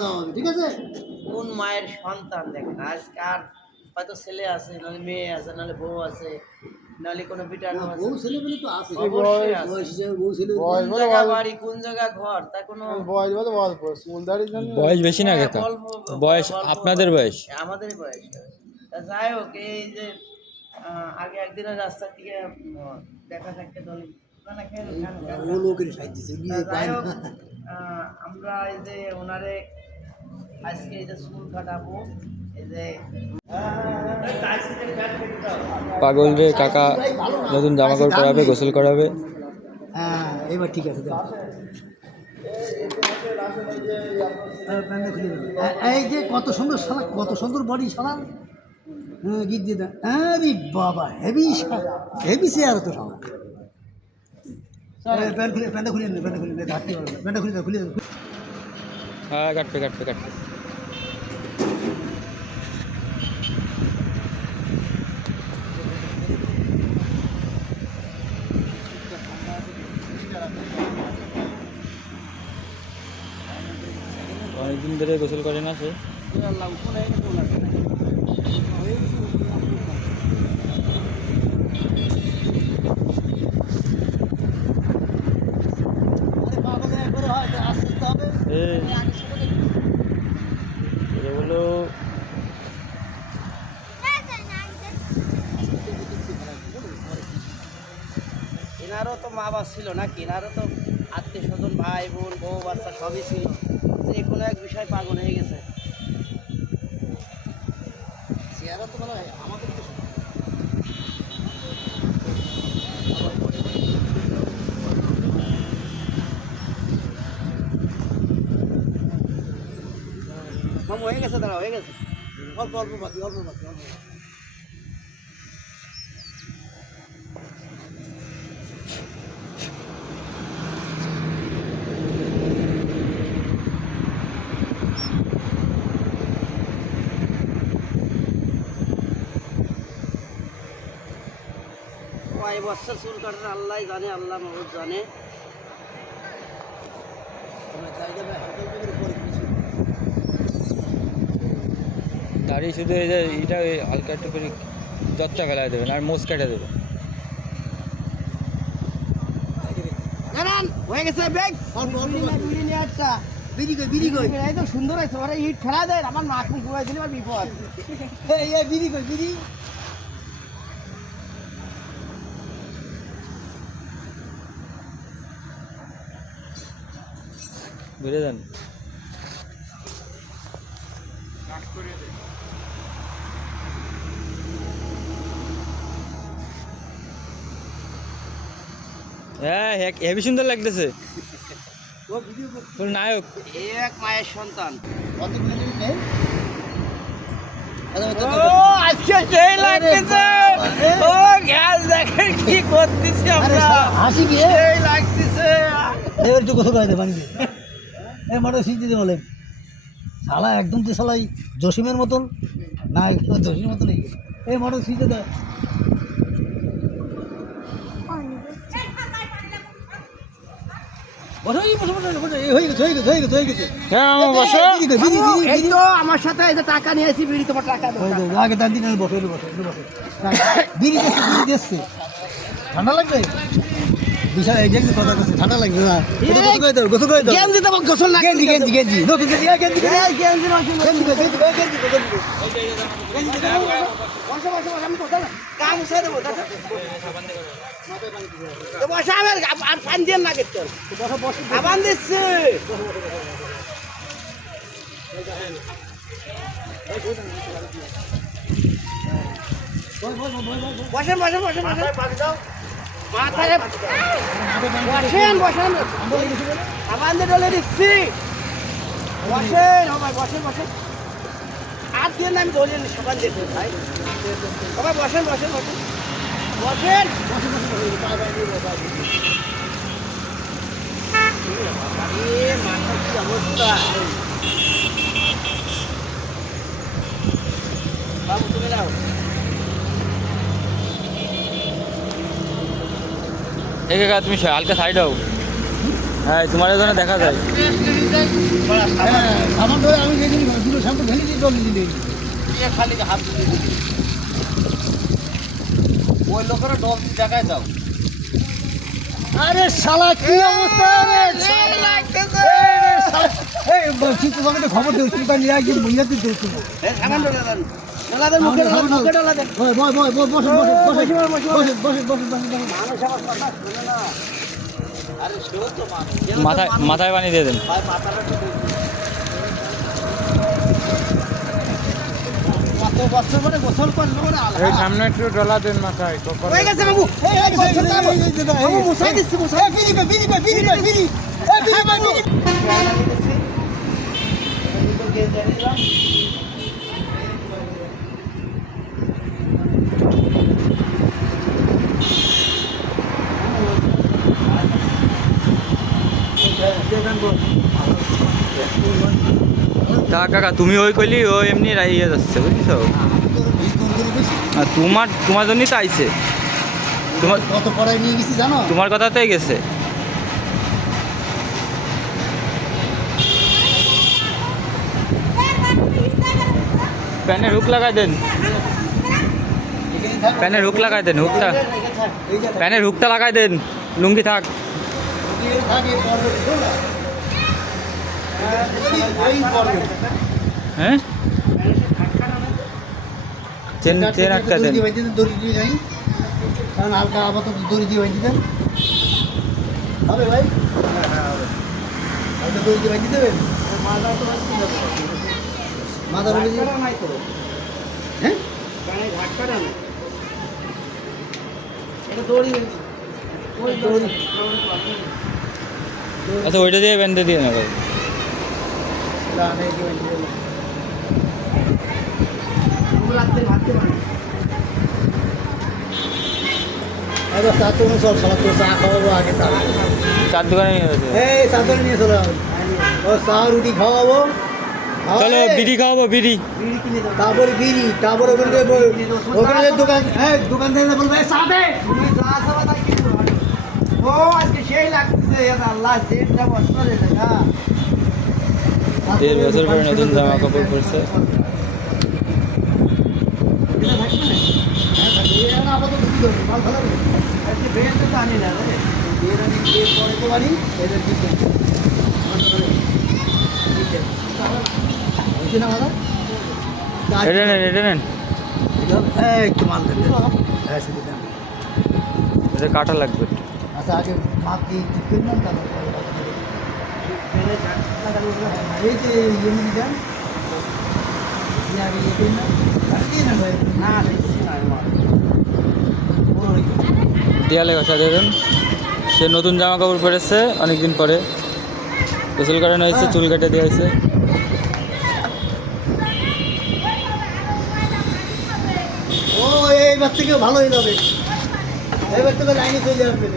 দাওয়া হবে, ঠিক আছে? কোন মায়ের সন্তান দেখেন আজকে, আর হয়তো ছেলে আছে, নাহলে মেয়ে আছে, নাহলে বউ আছে, নাহলে কোনো বিটানো আছে, বউ ছেলে পেলে তো আছে, অবশ্যই আছে। বয়স হিসেবে বউ ছেলে কোন জায়গা বাড়ি, কোন জায়গা ঘর, তা কোনো বয়স বেশি না কাকা? বয়স আপনাদের বয়স? আমাদের বয়স। তা যাই হোক, এই যে আগে একদিনের রাস্তা থেকে দেখা সাক্ষাৎ হল, না না খেলো ও লোকের সাহায্য যাই হোক, আমরা এই যে ওনারে আজকে এই যে চুল কাটাবো, এই যে পাগল রে কাকা নতুন জামা কাপড় পরাবে, গোসল করাবে। হ্যাঁ এবার ঠিক আছে, এই যে কত সুন্দর শালা, কত সুন্দর বডি শালা, হ্যাঁ গিট দিয়ে দেন। আরে বাবা হেভি হেভি চেয়ার তো শালা। প্যান্ট খুলে, প্যান্টটা খুলে নেবে, প্যান্টটা খুলে নেবে, ঘাটতে পারবে না, প্যান্টটা খুলে দাও, খুলে দাও। হ্যাঁ কাটবে কাটবে কাটবে। অনেকদিন ধরে গোসল করে না সে। এগুলো এনারও তো মা বাবা ছিল নাকি, এনারও তো আত্মীয় স্বজন, ভাই বোন, বউ বাচ্চা সবই ছিল, যে কোনো এক বিষয় পাগল হয়ে গেছে। চেয়ারও তো বলা হয় আমাদের তো মামু হয়ে গেছে, দাঁড়া হয়ে গেছে, অল্প অল্প বাকি, অল্প বাকি, অল্প বাকি। কয় বছর চুল কাটার আল্লাহ জানে, আল্লাহ মহৎ জানে। দাড়ি শুধু এই যে এটা হালকা একটু করে যত্তা ফেলায় দেবেন আর মোজ কেটে দেবেন। জানান হয়ে গেছে ব্যাগ, অল্প অল্প বিড়ি বাকি। বিড়ি নিয়ে একটা বিড়ি কই, বিড়ি কই, এই তো সুন্দর আছে, ওরা ইট ফেলা দেয়, আমার নাক মুখ ঘুরাই দিলে আমার বিপদ। এই বিড়ি কই, বিড়ি। বুঝে যান। হ্যাঁ হেবি সুন্দর লাগতেছে, ও ভিডিও করতে ফুল নায়ক। এক মায়ের সন্তান। কত মিনিট নেই? ও আজকে সেই লাগতেছে, ও গ্যাস দেখেন কি করতেছি আমরা, হাসি গিয়ে সেই লাগতেছে। এবার একটু কথা কয়ে দে বানিয়ে এই মাঠে সিট দিতে বলেন শালা, একদম তো শালাই জসিমের মতন না, একদম জসিমের মতন এই মাঠে সিটে দেয়। হ্যাঁ মামা বসো। এই তো আমার সাথে এই যে টাকা নিয়ে আসি, বিড়ি তোমার টাকা দাও। আগে দান দিন, বসে বসে বসে বিড়ি দিচ্ছে, বিড়ি দিচ্ছে। ঠান্ডা লাগবে বিষয়, এই যে কথা বলছে ঠান্ডা লাগবে না, গোসল করে দাও। গেঞ্জি তো গোসল না, গেঞ্জি গেঞ্জি গেঞ্জি নতুন গেঞ্জি, গেঞ্জি এই গেঞ্জি নষ্ট গেঞ্জি গেঞ্জি গেঞ্জি বসে বসে বসে, আমি কোথায় কাম ছেড়ে দেবো দাদা, তো বসে আমি আর ফান দিয়ে না কেটে আবান দিচ্ছে। বসেন বসেন বসেন বসেন, মাথায় বসেন বসেন, আবান দিয়ে ডলে দিচ্ছি, বসেন সবাই বসেন বসেন, আর দিয়ে না আমি দলিয়ে সবাই দেখুন ভাই, সবাই বসেন বসেন বসেন বসেন। মাথা কি অবস্থা, বাবু তুমি নাও। এই কাকা তুমি হালকা সাইড হও। হ্যাঁ তোমার জন্য দেখা যায়। হ্যাঁ সাবান ধরে আমি যেদিন দুটো শ্যাম্পু ঢেলে দিয়ে জল দিলে খালি হাত ধুয়ে দিবি। ওই লোকেরা ডব দেখায় যাও। আরে শালা কি অবস্থা রে এই চিত্র বাগানে খবর দেও চিন্তা নিয়ে একদিন বুঝাতে দেবো সাবান ডলা দেন, ডলা দেন, মুখে ডলা দেন, মুখে ডলা দেন। বয় বয় বয় বয় বসে বসে বসে বসে বসে বসে মানুষ আমার কথা শোনে না। আরে সেও তো মানুষ। মাথায় মাথায় পানি দিয়ে দেন। ভাই মাথাটা একটু দেখি। কত বছর পরে গোসল করবে ওরা আলাদা। সামনে একটু ডলা দেন মাথায়। হয়ে গেছে বাবু। এই বছর তো বাবু মুছাই দিচ্ছি, মুছাই। বিড়ি বে বিড়ি বে বিড়ি বে বিড়ি এই বিড়ি বে বিড়ি তা কাকা তুমি ওই কইলি ও এমনি রাইয়ে যাচ্ছে বুঝছো। আর তোমার জন্যই তো আইছে। তোমার কত পড়ায় নিয়ে গেছি জানো তোমার কথাতেই গেছে। প্যানের হুক লাগাই দেন, প্যানের হুক লাগাই দেন, হুকটা প্যানের হুকটা লাগাই দেন, লুঙ্গি থাক। হ্যাঁ চেন চেন আটকা দেন। দড়ি দিয়ে যাই কারণ হালকা আপাতত দড়ি দিয়ে বাঁধি দেন হবে ভাই হালকা দড়ি দিয়ে বাঁধি দেবেন মাথা বলে দিয়ে নাই তো। হ্যাঁ গায়ে ধাক্কাটা নেই। এটা দড়ি ওই দড়ি। আচ্ছা ওইটা দিয়ে বেঁধে দিয়ে না ভাই। না নেই কি বাঁধি দেবেন রাত্রে ভাবতে পারি। এবার চা তো চল সালা তোর চা খাওয়াবো আগে চা চার দোকানে নিয়ে গেছে। এই চা তো নিয়ে চলে যাবো ও চা রুটি খাওয়াবো চলো বিড়ি খাওয়াবো, বিড়ি। বিড়ি কিনে দাও। তারপরে বিড়ি তারপরে ওখানে যে দোকান হ্যাঁ দোকান থেকে বলবে "এই চা দে তুমি যা চাবা তাই কিনে দাও। ও আজকে সেই লাগতেছে আল্লাহ দেড়টা বছর এটা না। 1.5 বছর পরে নতুন জামা কাপড় পরছে। এটা থাকবে না। এখন আপাতত কি করবো মাল ভালো হবে আজকে বেরোতে তো আনি না রে। এর আমি যে পরে তো পারি এদের কি করবো হয়েছে না মাদা এটা নেন, এটা নেন, একটু মাল দেন হ্যাঁ শুধু দেন এটা কাটা লাগবে। আচ্ছা আগে মাপ দিয়ে ঠিক করে নেন তারপর বেড়ে যাক টাকা নিয়ে যাও। এই যে ইয়ে দেন আগে ইয়ে করে নেন দিয়ে নেন ভাই না দিচ্ছি না আমার। পুরো রেখে দেয়ালে ঘষা দিয়ে দেন। সে নতুন জামা কাপড় পরেছে অনেকদিন পরে, গোসল করানো হয়েছে, চুল কেটে দেওয়া হয়েছে। ও এইবার থেকে ভালো হয়ে যাবে এবার থেকে লাইনে চলে যাবে